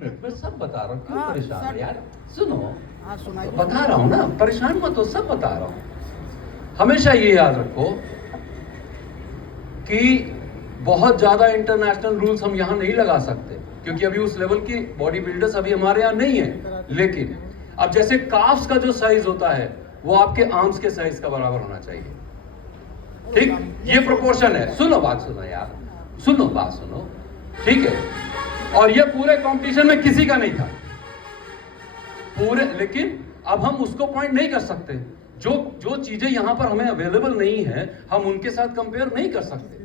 Minute मैं सब बता रहा हूँ, क्यों परेशान है यार? सुनो, सुनाइए। बता रहा हूँ ना, परेशान मत हो, सब बता रहा हूँ। हमेशा ये याद रखो कि बहुत ज्यादा इंटरनेशनल रूल्स हम यहाँ नहीं लगा सकते, क्योंकि अभी उस लेवल की बॉडी बिल्डर्स अभी हमारे यहाँ नहीं है। लेकिन अब जैसे काफ्स का जो साइज होता है वो आपके आर्म्स के साइज का बराबर होना चाहिए, ठीक? ये प्रोपोर्शन है। सुनो बात, सुनो यार, सुनो बात, सुनो, ठीक है? और ये पूरे कंपटीशन में किसी का नहीं था पूरे, लेकिन अब हम उसको पॉइंट नहीं कर सकते। जो जो चीजें यहां पर हमें अवेलेबल नहीं है हम उनके साथ कंपेयर नहीं कर सकते।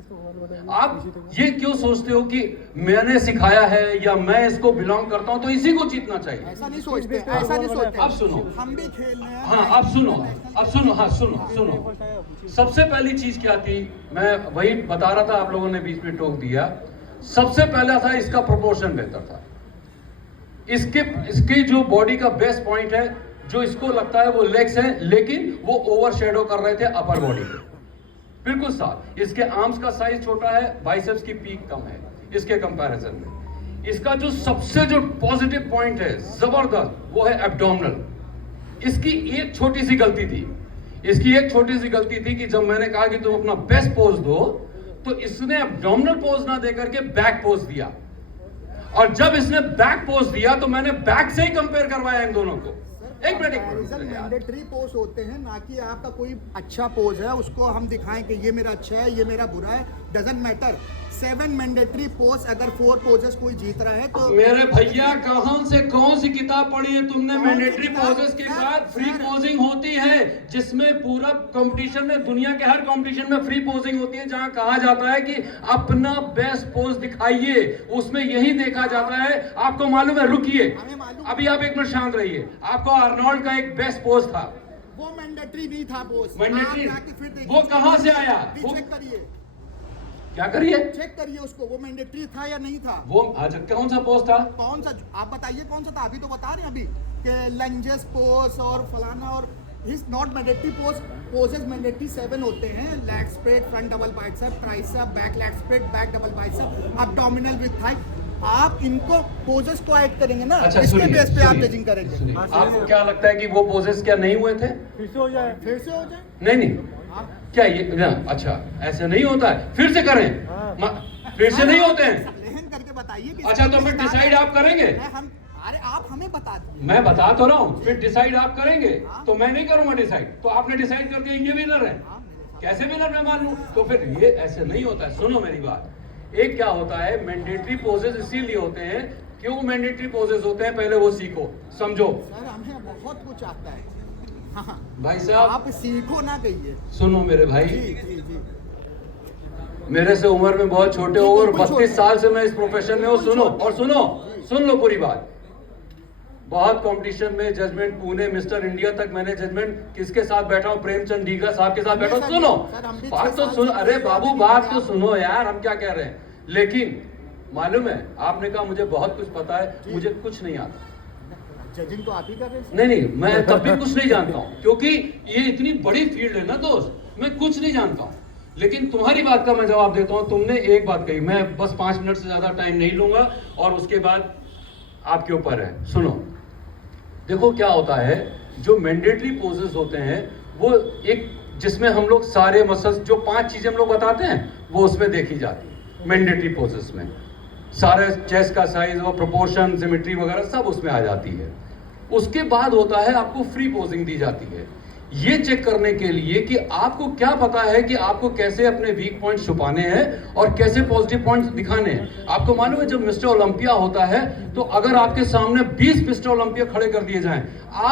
आप ये क्यों सोचते हो कि मैंने सिखाया है या मैं इसको बिलोंग करता हूं तो इसी को जीतना चाहिए? ऐसा नहीं सोचते, ऐसा नहीं सोचते। अब सुनो, हम भी खेल रहे हैं। हाँ अब सुनो, अब सुनो, हाँ सुनो सुनो। सबसे पहली चीज क्या थी, मैं वही बता रहा था, आप लोगों ने बीच में टोक दिया। सबसे पहला था इसका प्रोपोर्शन बेहतर था। इसके जो बॉडी का बेस्ट पॉइंट है, जो इसको लगता है वो लेग्स हैं, लेकिन वो ओवरशैडो कर रहे थे अपर बॉडी पे, बिल्कुल साफ। इसके आर्म्स का साइज छोटा है, बाइसेप्स की पीक कम है इसके कंपैरिजन में। इसका जो सबसे जो पॉजिटिव पॉइंट है जबरदस्त, वो है एब्डोमिनल। इसकी एक छोटी सी गलती थी, इसकी एक छोटी सी गलती थी कि जब मैंने कहा कि तुम अपना बेस्ट पोज दो, तो इसने एब्डोमिनल पोज ना देकर के बैक पोज दिया। और जब इसने बैक पोज दिया तो मैंने बैक से ही कंपेयर करवाया इन दोनों को। एक मिनट, मैंडेटरी पोज होते हैं, ना कि आपका कोई अच्छा पोज है उसको हम दिखाएं कि ये मेरा अच्छा है, ये मेरा बुरा है, डजंट मैटर। 7 मैंडेटरी पोज, अगर 4 पोजेस कोई जीत रहा है तो मेरे भैया कहां से कौन सी किताब पढ़ी है तुमने? मैंडेटरी पोजेस के बाद फ्री पोजिंग होती है, जिसमें पूरा कंपटीशन में, दुनिया के हर कंपटीशन में फ्री पोजिंग होती है, जहां कहा जाता है कि अपना बेस्ट पोज दिखाइए। उसमें यही देखा जाता है। आपको मालूम है, रुकिए अभी, आप एक मिनट शांत रहिए। आपको आर्नोल्ड का एक बेस्ट पोज था, वो मैंडेटरी नहीं था पोज। मैंडेटरी वो कहां से आया? वो चेक करिए, क्या करिए? चेक करिए उसको, वो मैंडेटरी था या नहीं था? वो आज कौन सा पोज था? कौन सा, आप बताइए कौन सा था? अभी तो बता रहे हैं अभी कि लंजेस पोज और फलाना, और is not mandatory pose. Poses mandatory 7 होते हैं: leg spread, front double bicep, tricep, back leg spread, back double bicep, abdominal with thigh. आप इनको पोजेस को ऐड करेंगे ना, अच्छा, इसके बेस पे आप जजिंग करेंगे। आपको क्या लगता है कि वो पोजेस क्या नहीं हुए थे? फिर से हो जाए, फिर से हो जाए। नहीं नहीं, क्या ये ना, अच्छा ऐसे नहीं होता है, फिर से करें? फिर से नहीं होते हैं? लेहन करके बताइए कि अच्छा तो फिर डिसाइड आप करेंगे? हम, अरे आप हमें बता दीजिए। मैं बता तो रहा हूँ, फिर डिसाइड आप करेंगे तो मैं नहीं करूंगा डिसाइड। तो आपने डिसाइड कर दिया ये विनर है, कैसे विनर मैं मान लूं? तो फिर ये ऐसे नहीं होता है। सुनो मेरी बात, एक क्या होता है, मैंडेटरी पोजेस इसीलिए होते हैं। क्यों मैंडेटरी पोजेस होते हैं, पहले वो सीखो, समझो। सर हमें बहुत कुछ आता है। हाँ, भाई साहब आप सीखो ना कहिए। सुनो मेरे भाई, जी जी जी। मेरे से उम्र में बहुत छोटे हो और 32 साल से मैं इस प्रोफेशन में हूँ। सुनो और सुनो, सुन लो पूरी बात। बहुत कंपटीशन में जजमेंट, पुणे मिस्टर इंडिया तक मैंने जजमेंट किसके साथ बैठा हूँ? प्रेमचंद ढीका साहब के साथ बैठा हूँ। सुनो बात तो सुनो, अरे बाबू बात तो सुनो यार, हम क्या कह रहे हैं। लेकिन मालूम है, आपने कहा मुझे बहुत कुछ पता है, मुझे कुछ नहीं आता। जजिंग तो आप ही कर रहे हैं। नहीं नहीं, मैं तब भी कुछ नहीं जानता हूँ, क्योंकि ये इतनी बड़ी फील्ड है ना दोस्त, मैं कुछ नहीं जानता हूँ। लेकिन तुम्हारी बात का मैं जवाब देता हूँ। तुमने एक बात कही, मैं बस 5 मिनट से ज्यादा टाइम नहीं लूंगा और उसके बाद आपके ऊपर है। सुनो, देखो क्या होता है, जो मैंडेटरी पोजेस होते हैं वो एक, जिसमें हम लोग सारे मसल्स, जो 5 चीजें हम लोग बताते हैं वो उसमें देखी जाती है। मैंडेटरी पोजेस में सारे चेस्ट का साइज और प्रोपोर्शन, सिमेट्री वगैरह सब उसमें आ जाती है। उसके बाद होता है आपको फ्री पोजिंग दी जाती है, ये चेक करने के लिए कि आपको क्या पता है कि आपको कैसे अपने वीक पॉइंट छुपाने हैं और कैसे पॉजिटिव पॉइंट्स दिखाने हैं। आपको मालूम है, जब मिस्टर ओलंपिया होता है तो अगर आपके सामने 20 मिस्टर ओलंपिया खड़े कर दिए जाएं, आप